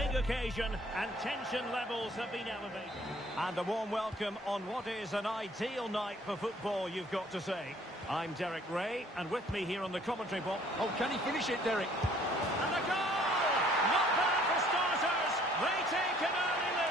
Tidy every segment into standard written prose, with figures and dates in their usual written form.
big occasion and tension levels have been elevated. And a warm welcome on what is an ideal night for football, you've got to say. I'm Derek Ray, and with me here on the commentary box... Oh, can he finish it, Derek? And a goal! Not bad for starters. They take an early lead.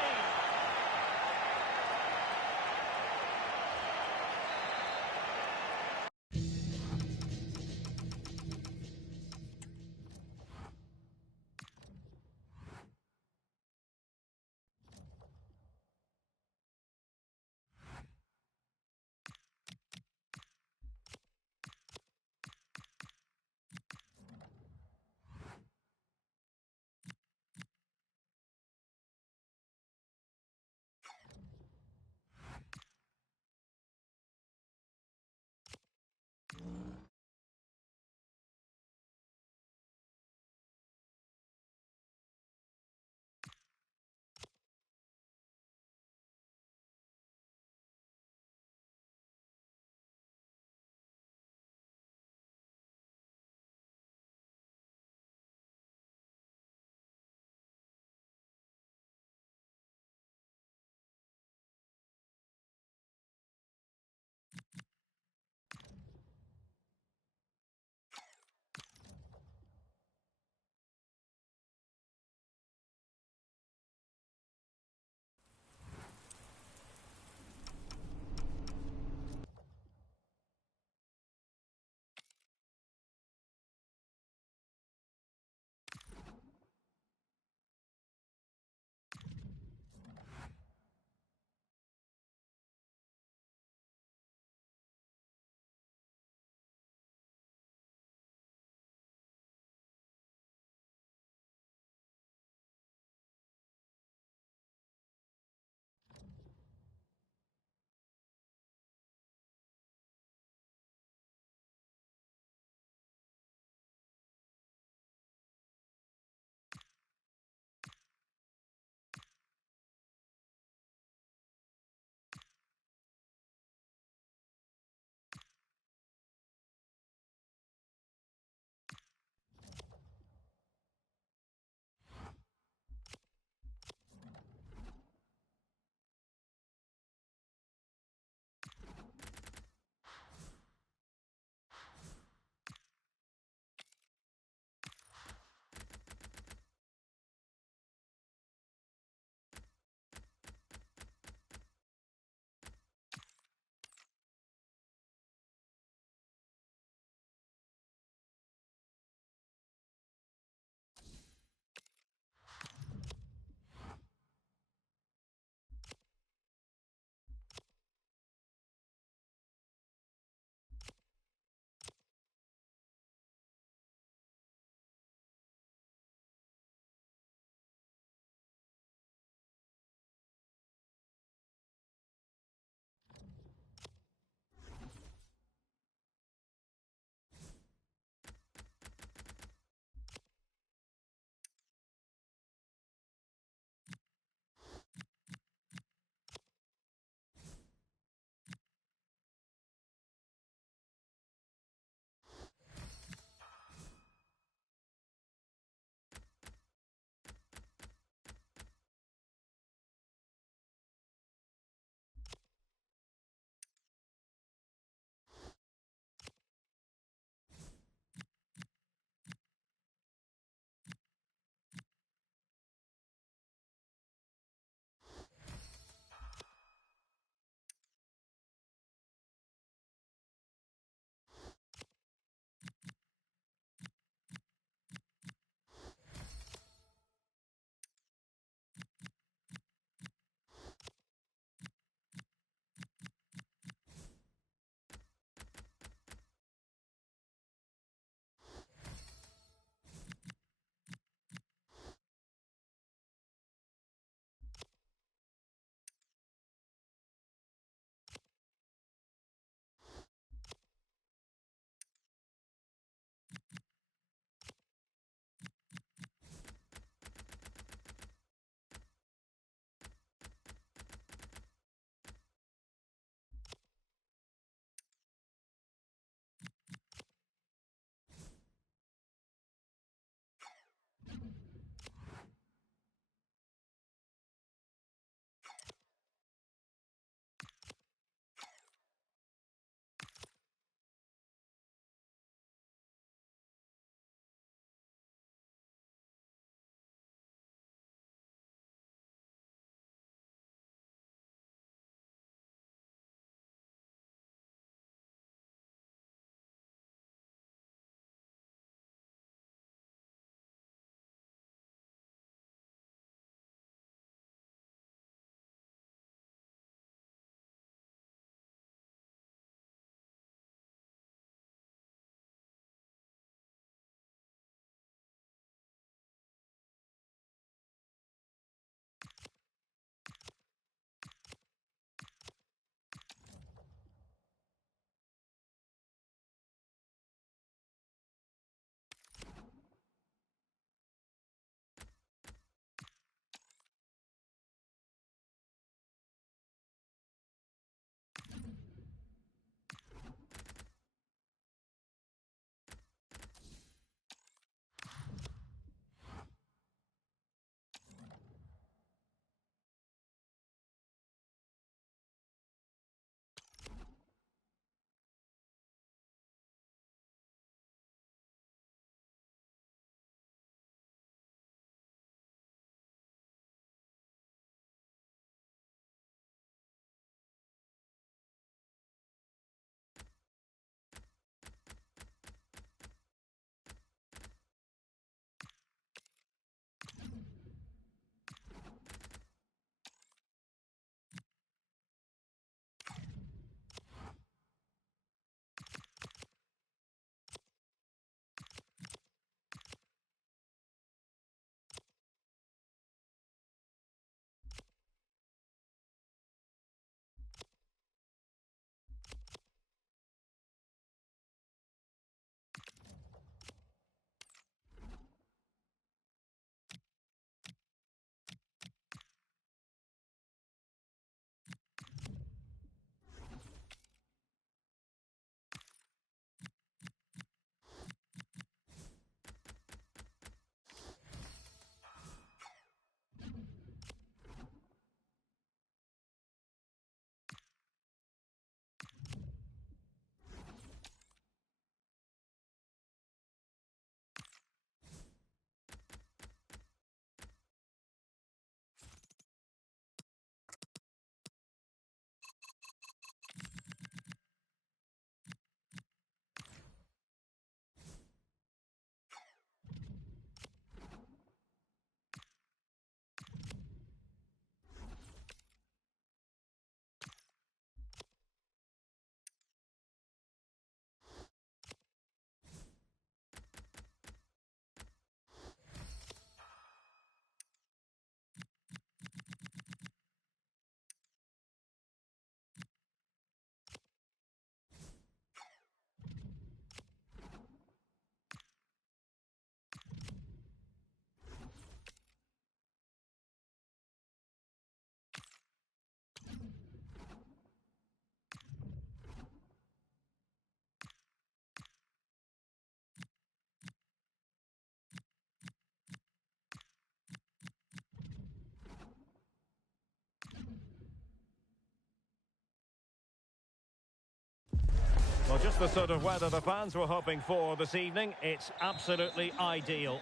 the sort of weather the fans were hoping for this evening. It's absolutely ideal.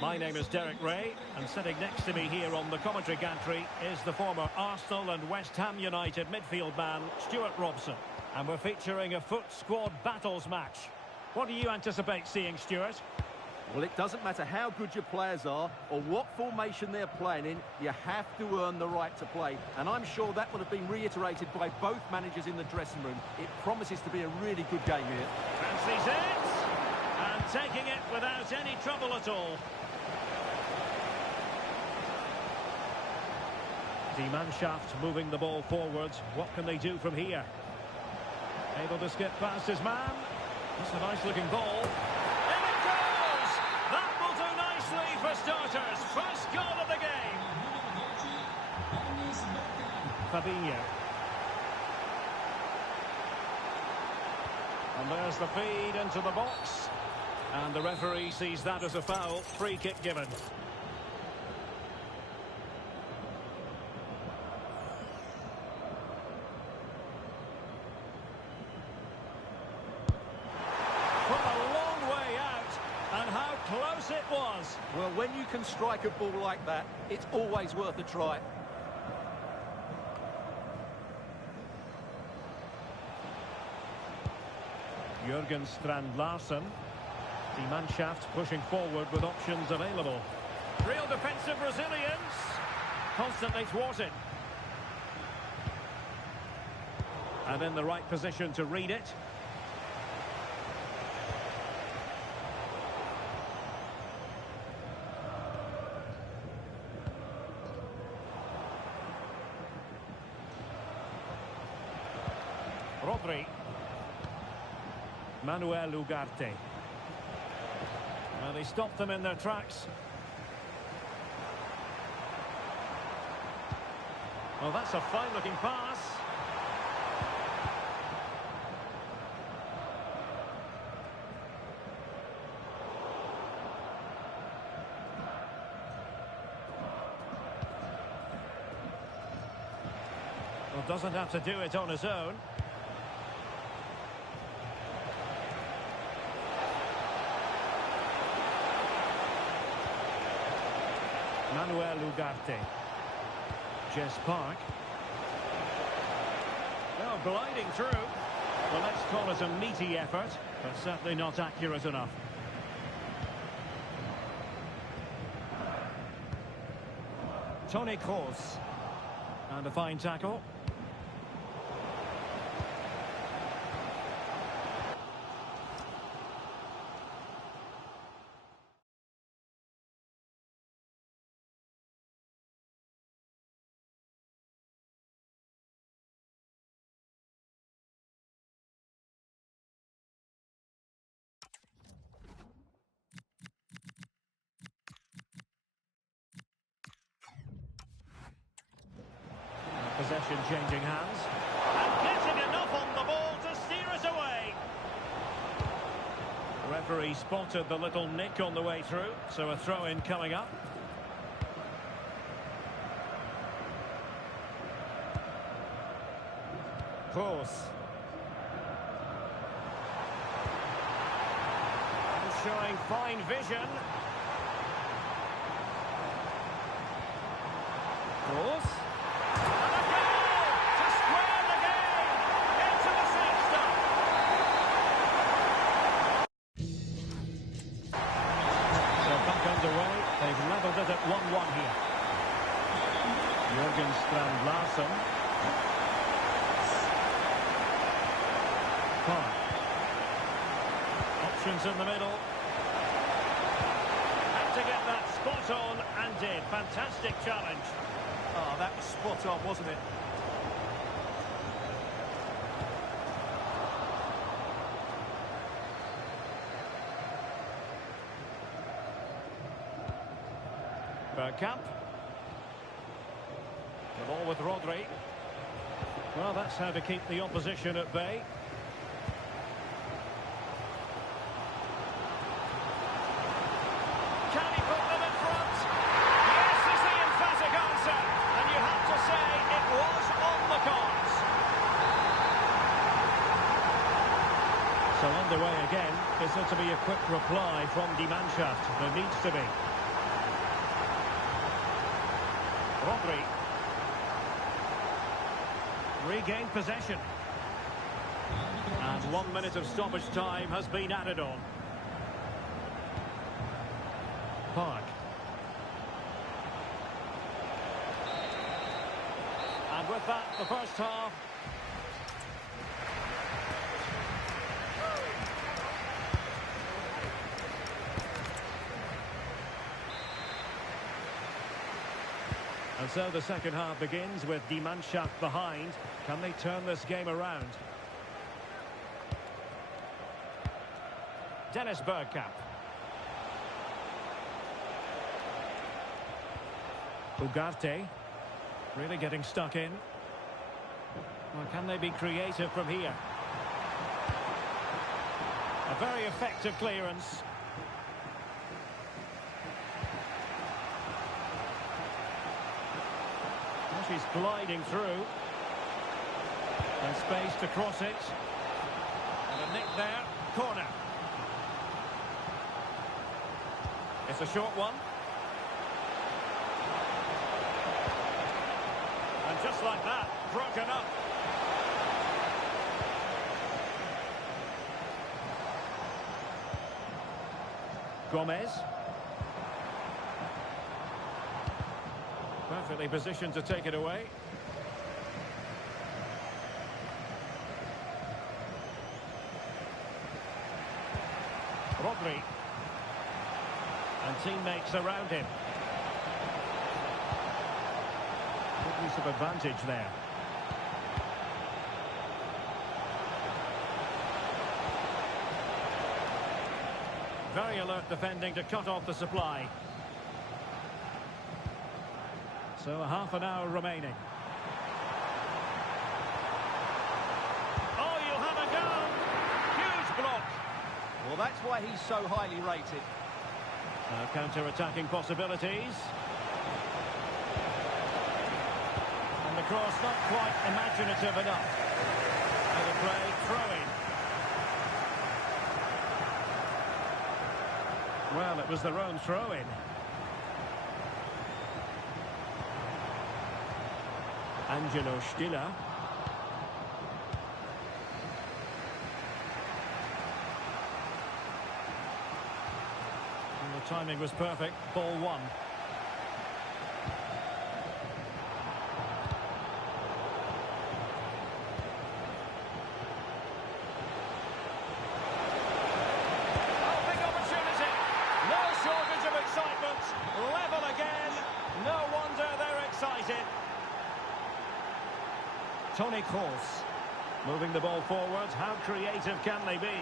My name is Derek Ray, and sitting next to me here on the commentary gantry is the former Arsenal and West Ham United midfield man, Stuart Robson. And we're featuring a FUT Squad Battles match. What do you anticipate seeing, Stuart? Well, it doesn't matter how good your players are or what formation they're playing in, you have to earn the right to play. And I'm sure that would have been reiterated by both managers in the dressing room. It promises to be a really good game here. Fancies it, and taking it without any trouble at all. Die Mannschaft moving the ball forward. What can they do from here? Able to skip past his man. That's a nice-looking ball. For starters, first goal of the game. Fabinho. And there's the feed into the box. And the referee sees that as a foul. Free kick given. Close it was. Well, when you can strike a ball like that, it's always worth a try. Jurgen Strand Larsen. Die Mannschaft pushing forward with options available. Real defensive resilience. Constantly thwarted. And in the right position to read it. Rodri. Manuel Ugarte. Well, he stopped them in their tracks. Well, that's a fine-looking pass. Well, doesn't have to do it on his own. Manuel Ugarte. Jess Park. Well, gliding through. Well, let's call it a meaty effort, but certainly not accurate enough. Toni Kroos. And a fine tackle. Possession changing hands. And getting enough on the ball to steer us away. The referee spotted the little nick on the way through, so a throw-in coming up. Kroos. And showing fine vision. Kroos. They've levelled it at 1-1 here. Jurgen Strand Larsen. Park. Options in the middle. Had to get that spot on and did. Fantastic challenge. Oh, that was spot on, wasn't it? Bergkamp. The ball with Rodri. Well, that's how to keep the opposition at bay. Can he put them in front? Yes, is the emphatic answer. And you have to say it was on the cards. away again. Is there to be a quick reply from Die Mannschaft? There needs to be. Rodri. Regained possession. And 1 minute of stoppage time has been added on. Park. And with that, the first half. And so the second half begins with Die Mannschaft behind. Can they turn this game around? Dennis Bergkamp. Ugarte. Really getting stuck in. Well, can they be creative from here? A very effective clearance. Well, she's gliding through. And space to cross it. And a nick there. Corner. It's a short one. And just like that, broken up. Gomez. Perfectly positioned to take it away. Rodri. And teammates around him. Good use of advantage there. Very alert defending to cut off the supply. So a half an hour remaining. Oh, you'll have a go! Huge block! Well, that's why he's so highly rated. Counter-attacking possibilities. And the cross not quite imaginative enough. And the play, throw-in. Well, it was their own throw-in. Angelo Stiller. And the timing was perfect. Ball one. Oh, big opportunity. No shortage of excitement. Level again. No wonder they're excited. Toni Kroos moving the ball forward. How creative can they be?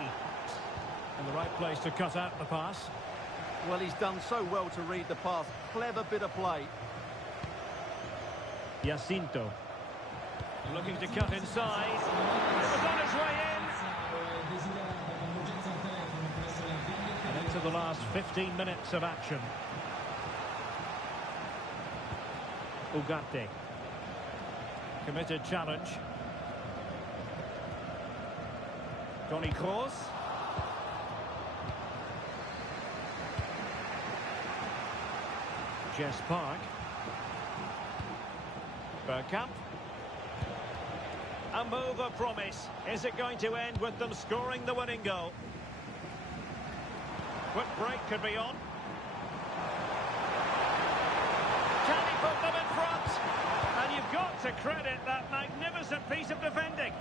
In the right place to cut out the pass. Well, he's done so well to read the pass. Clever bit of play. Jacinto. Looking to cut inside. It was on his way in. And into the last 15 minutes of action. Ugarte. Committed challenge. Toni Kroos. Jess Park. Bergkamp. A move of promise. Is it going to end with them scoring the winning goal? Quick break could be on. Can he put them in front? And you've got to credit that magnificent piece of defending.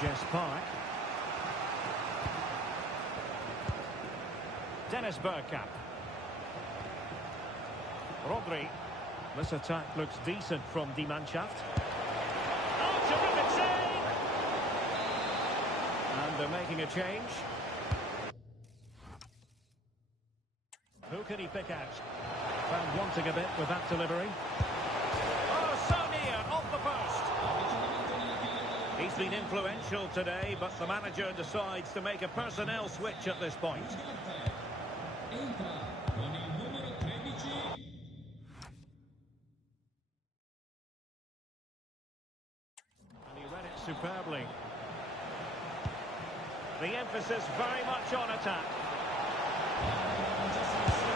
Jess Park. Dennis Bergkamp. Rodri. This attack looks decent from Die Mannschaft. Oh, terrific save! And they're making a change. Who can he pick out? Found wanting a bit with that delivery. Oh, so near, off the post. He's been influential today, but the manager decides to make a personnel switch at this point. And he read it superbly. The emphasis very much on attack.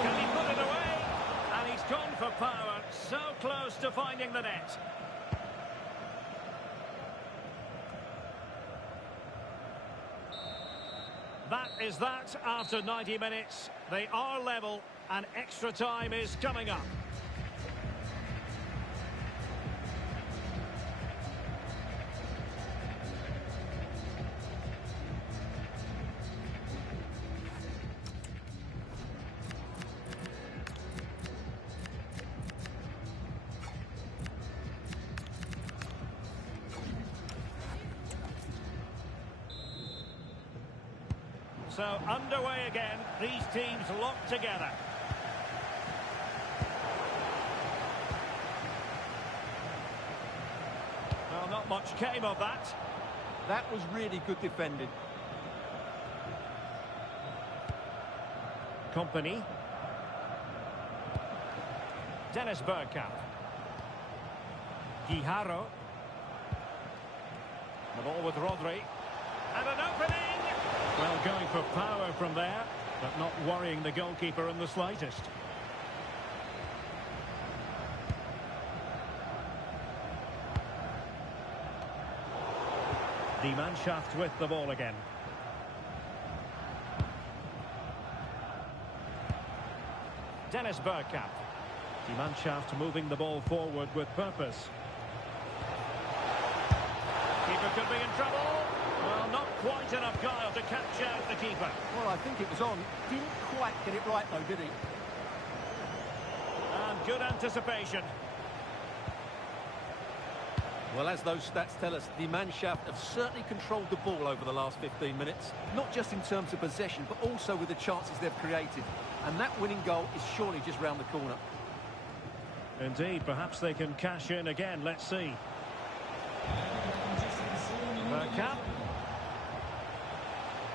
Can he put it away? And he's gone for power, so close to finding the net. That is that after 90 minutes. They are level and extra time is coming up. So underway again, these teams locked together. Well, not much came of that. That was really good defending. Company. Dennis Bergkamp. Guijarro. The ball with Rodri. And an opening! Well, going for power from there, but not worrying the goalkeeper in the slightest. Die Mannschaft with the ball again. Dennis Bergkamp. Die Mannschaft moving the ball forward with purpose. Keeper could be in trouble. Well, not quite enough guile to catch out the keeper. Well, I think it was on. Didn't quite get it right, though, did he? And good anticipation. Well, as those stats tell us, the Mannschaft have certainly controlled the ball over the last 15 minutes. Not just in terms of possession, but also with the chances they've created. And that winning goal is surely just round the corner. Indeed, perhaps they can cash in again. Let's see. Bergkamp.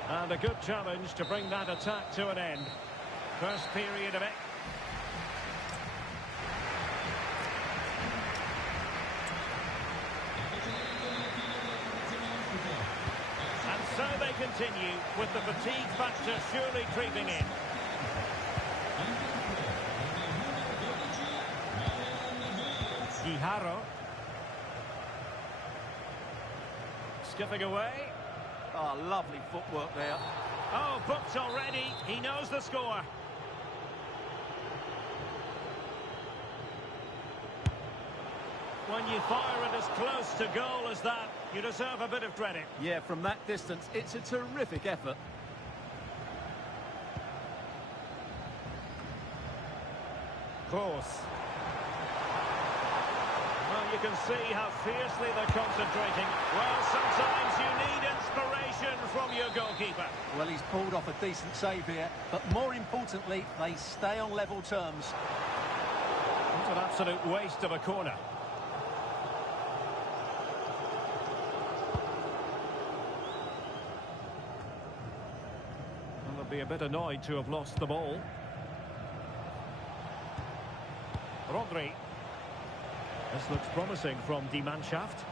And a good challenge to bring that attack to an end. First period of it. And so they continue with the fatigue factor surely creeping in. Guijarro. Skipping away. Oh, lovely footwork there. Oh, booked already. He knows the score. When you fire it as close to goal as that, you deserve a bit of credit. Yeah, from that distance, it's a terrific effort. Close. Well, you can see how fiercely they're concentrating. Well, sometimes you need inspiration from your goalkeeper. Well, he's pulled off a decent save here, but more importantly, they stay on level terms. It's an absolute waste of a corner. Well, they'll be a bit annoyed to have lost the ball. Rodri. This looks promising from Die Mannschaft.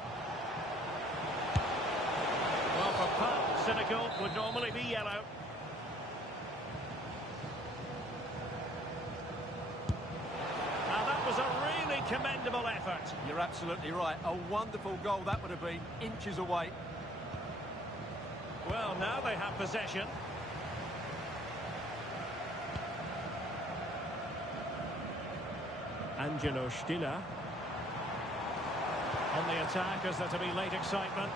Well, for Pat, cynical would normally be yellow. Now that was a really commendable effort. You're absolutely right. A wonderful goal that would have been, inches away. Well, now they have possession. Angelo Stiller. On the attack, is there to be late excitement?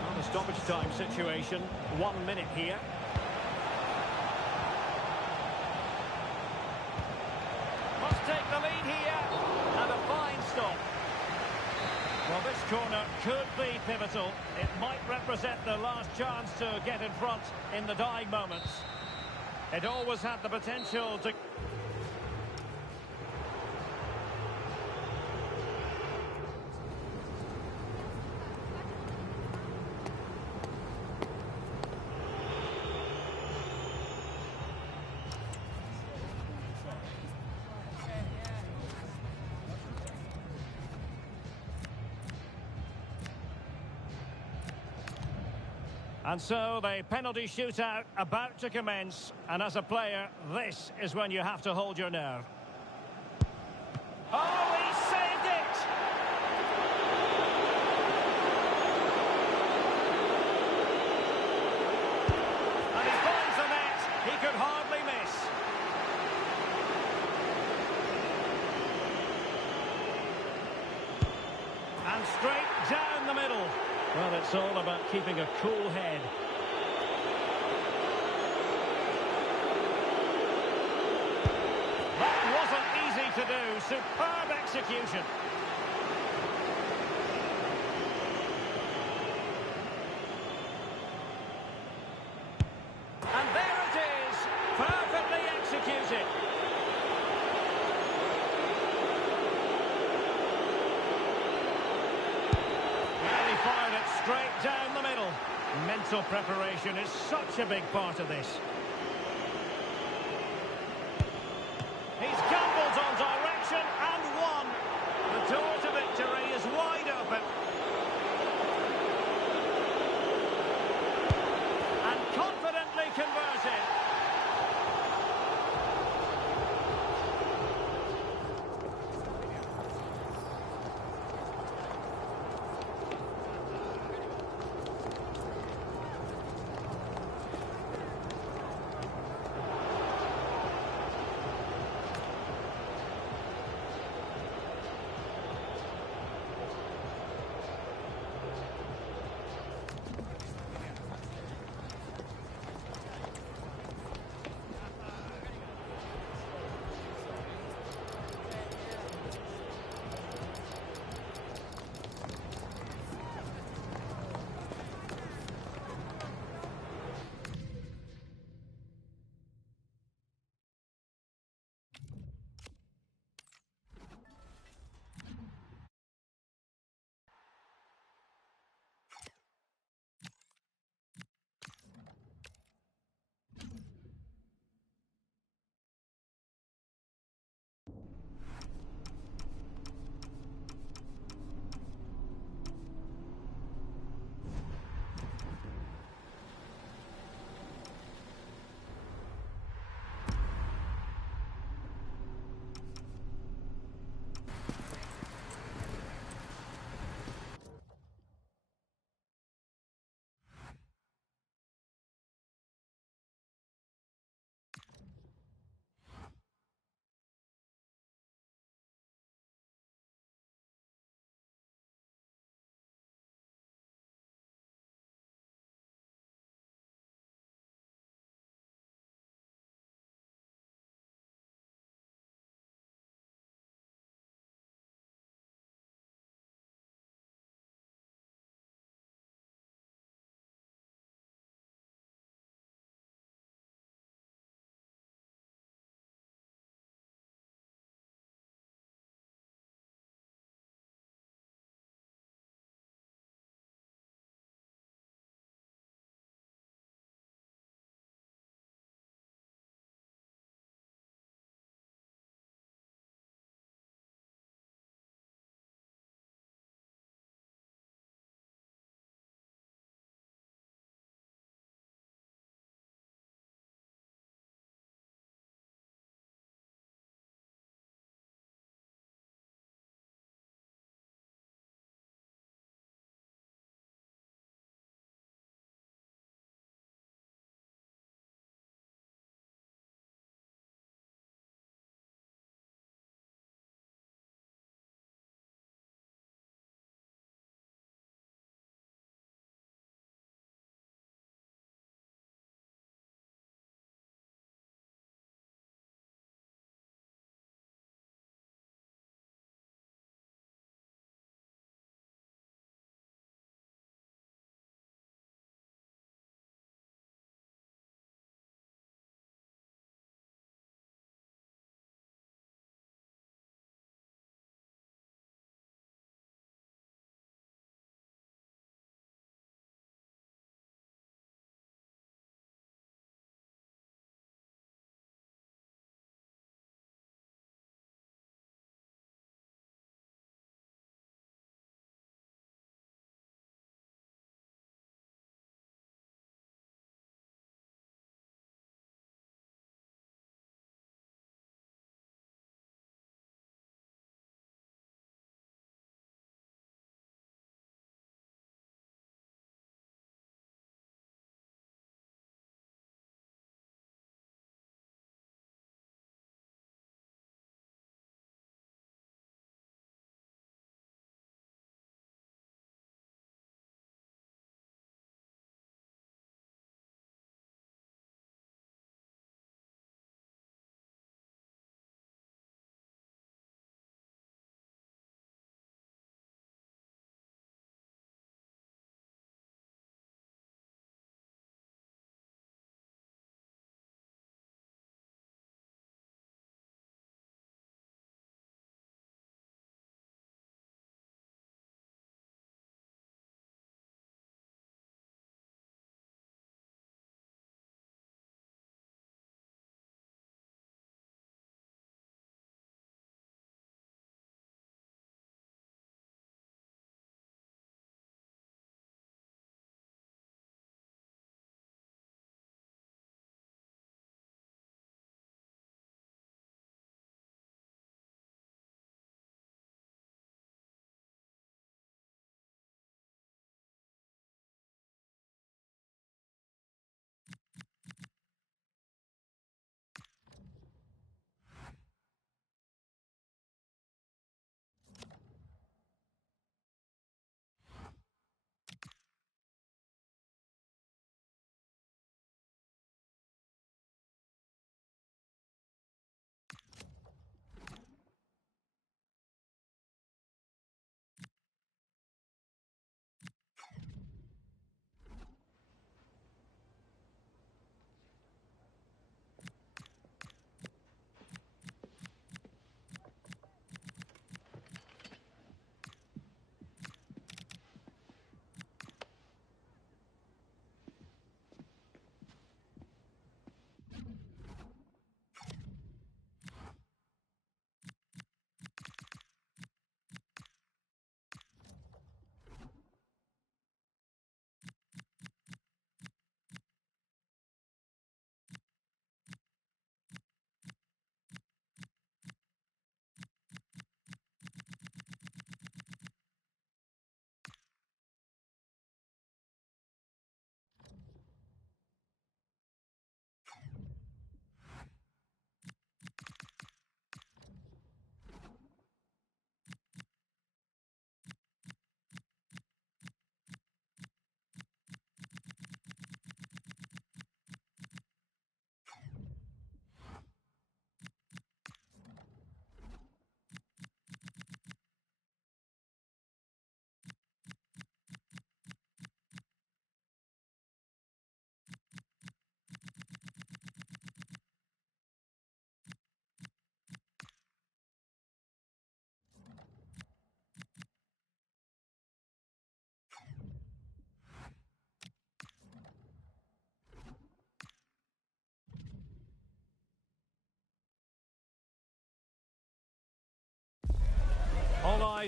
Well, the stoppage time situation, 1 minute here. Must take the lead here, and a fine stop. Well, this corner could be pivotal. It might represent their last chance to get in front in the dying moments. It always had the potential to... And so the penalty shootout about to commence. And as a player, this is when you have to hold your nerve. Oh, he saved it! And he finds the net. He could hardly miss. And straight down the middle. Well, it's all about keeping a cool head. That wasn't easy to do. Superb execution. And there it is. Perfectly executed. Fired it straight down the middle. Mental preparation is such a big part of this. He's gambled on direction and won. The door to victory is wide open. And confidently converted.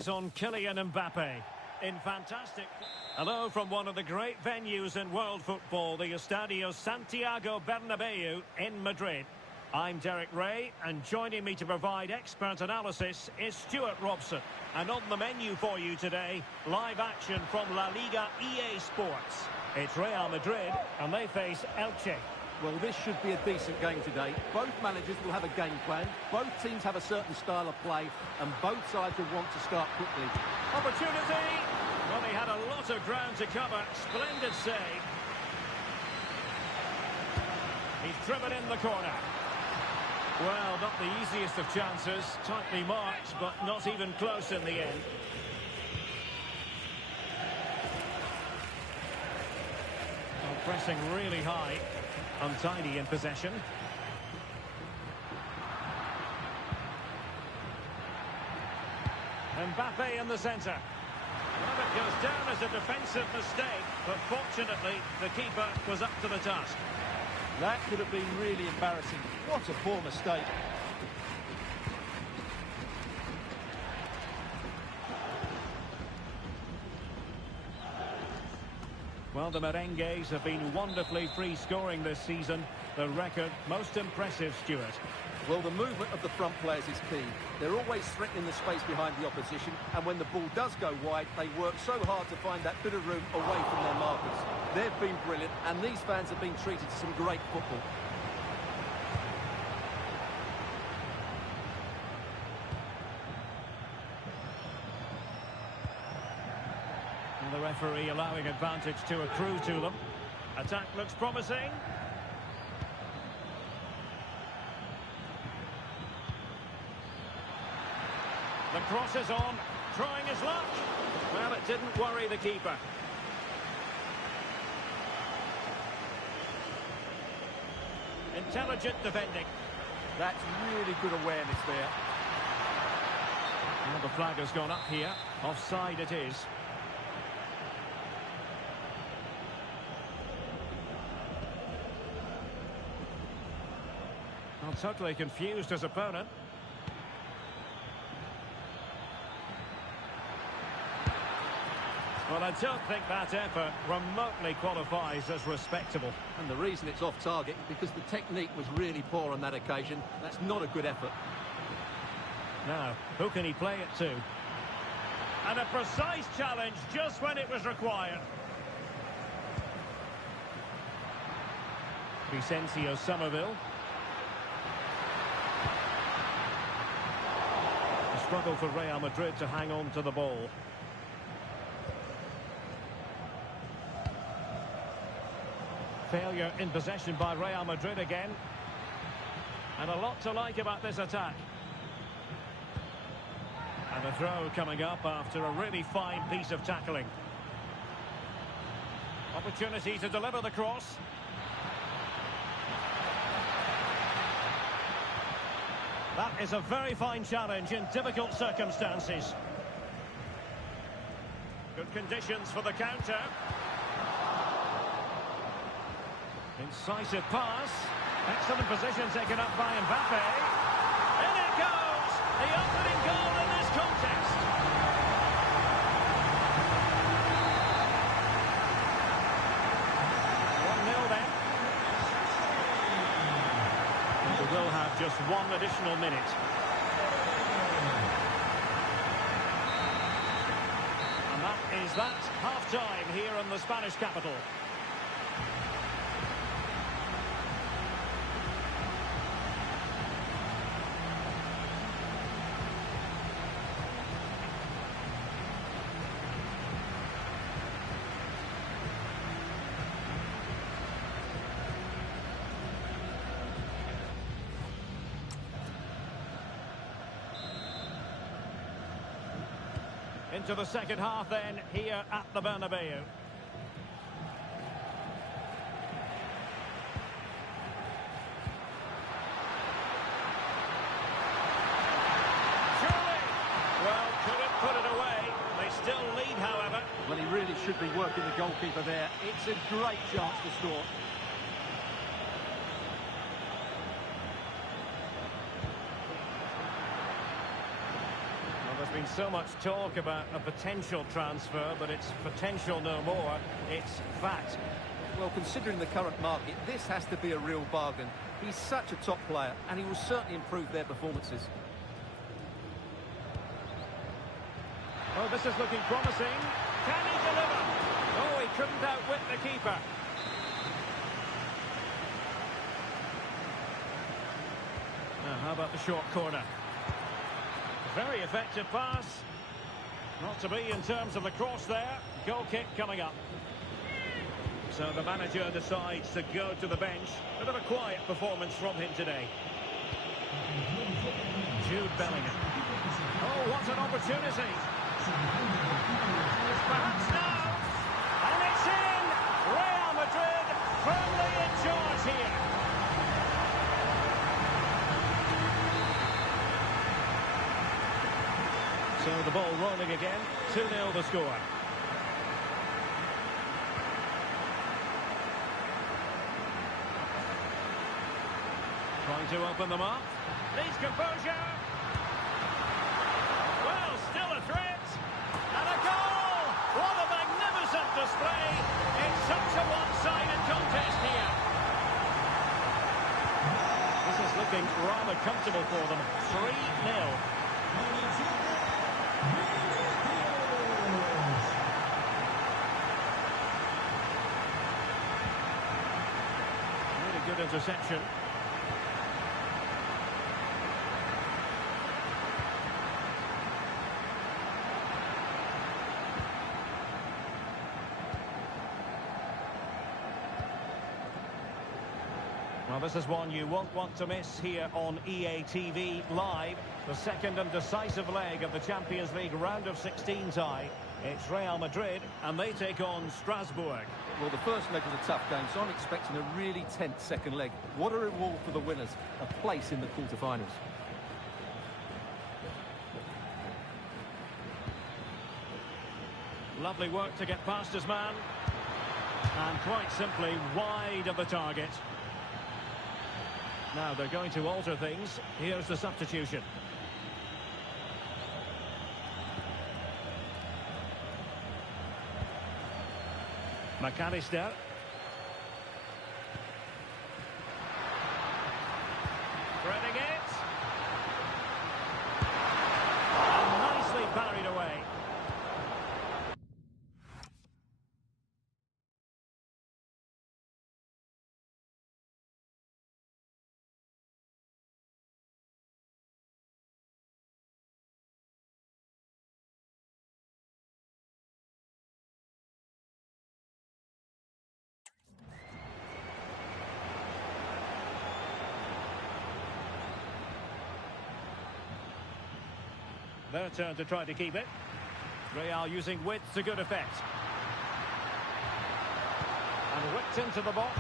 eyes on Kylian Mbappe. In fantastic... Hello from one of the great venues in world football, the Estadio Santiago Bernabeu in Madrid. I'm Derek Ray, and joining me to provide expert analysis is Stuart Robson. And on the menu for you today, live action from La Liga EA Sports. It's Real Madrid, and they face Elche. Well, this should be a decent game today. Both managers will have a game plan. Both teams have a certain style of play, and both sides will want to start quickly. Opportunity! Well, he had a lot of ground to cover. Splendid save. He's driven in the corner. Well, not the easiest of chances. Tightly marked, but not even close in the end. Well, pressing really high. Untidy in possession. Mbappe in the centre. Well, it goes down as a defensive mistake, but fortunately the keeper was up to the task. That could have been really embarrassing. What a poor mistake. Well, the Merengues have been wonderfully free-scoring this season. The record most impressive, Stuart. Well, the movement of the front players is key. They're always threatening the space behind the opposition, and when the ball does go wide, they work so hard to find that bit of room away from their markers. They've been brilliant, and these fans have been treated to some great football. And the referee allowing advantage to accrue to them. Attack looks promising. The cross is on, trying his luck. Well, it didn't worry the keeper. Intelligent defending. That's really good awareness there. Well, the flag has gone up here. Offside it is. Well, totally confused his opponent. Well, I don't think that effort remotely qualifies as respectable. And the reason it's off target is because the technique was really poor on that occasion. That's not a good effort. Now, who can he play it to? And a precise challenge just when it was required. Vicencio Somerville. A struggle for Real Madrid to hang on to the ball. Failure in possession by Real Madrid again. And a lot to like about this attack. And a throw coming up after a really fine piece of tackling. Opportunity to deliver the cross. That is a very fine challenge in difficult circumstances. Good conditions for the counter. Incisive pass. Excellent position taken up by Mbappe. In it goes! The opening goal in this contest. Then. And we will have just one additional minute. And that is that half-time here in the Spanish capital. Into the second half then, here at the Bernabeu. Surely! Well, couldn't put it away. They still lead, however. Well, he really should be working the goalkeeper there. It's a great chance to score. Well, there's been So much talk about a potential transfer, but it's potential no more. It's fact. Well, considering the current market, this has to be a real bargain. He's such a top player, and he will certainly improve their performances. Oh, this is looking promising. Can he deliver? Oh, he couldn't outwit the keeper. Now, how about the short corner? Very effective pass. Not to be in terms of the cross there. Goal kick coming up. So the manager decides to go to the bench. Bit of a quiet performance from him today. Jude Bellingham. Oh, what an opportunity. Perhaps now. And it's in. Real Madrid firmly in charge here. So the ball rolling again. 2-0 the score. Trying to open them up. Needs composure. Well, still a threat. And a goal! What a magnificent display. It's such a one-sided contest here. This is looking rather comfortable for them. 3-0. Really good interception. Well, this is one you won't want to miss here on EA TV Live. The second and decisive leg of the Champions League round of 16 tie. It's Real Madrid, and they take on Strasbourg. Well, the first leg was a tough game, so I'm expecting a really tense second leg. What a reward for the winners, a place in the quarter-finals. Lovely work to get past his man. And quite simply, wide of the target. Now they're going to alter things. Here's the substitution. McAllister. Threading it. And nicely parried away. Their turn to try to keep it. Real using width to good effect. And whipped into the box.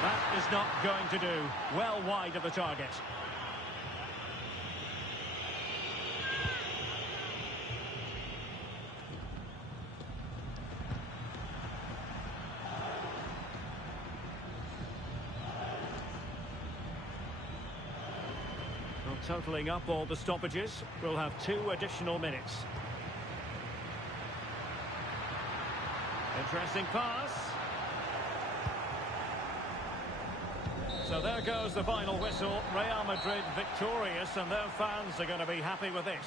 That is not going to do. Well wide of the target. Totaling up all the stoppages, we'll have 2 additional minutes. Interesting pass. So there goes the final whistle. Real Madrid victorious, and their fans are going to be happy with this.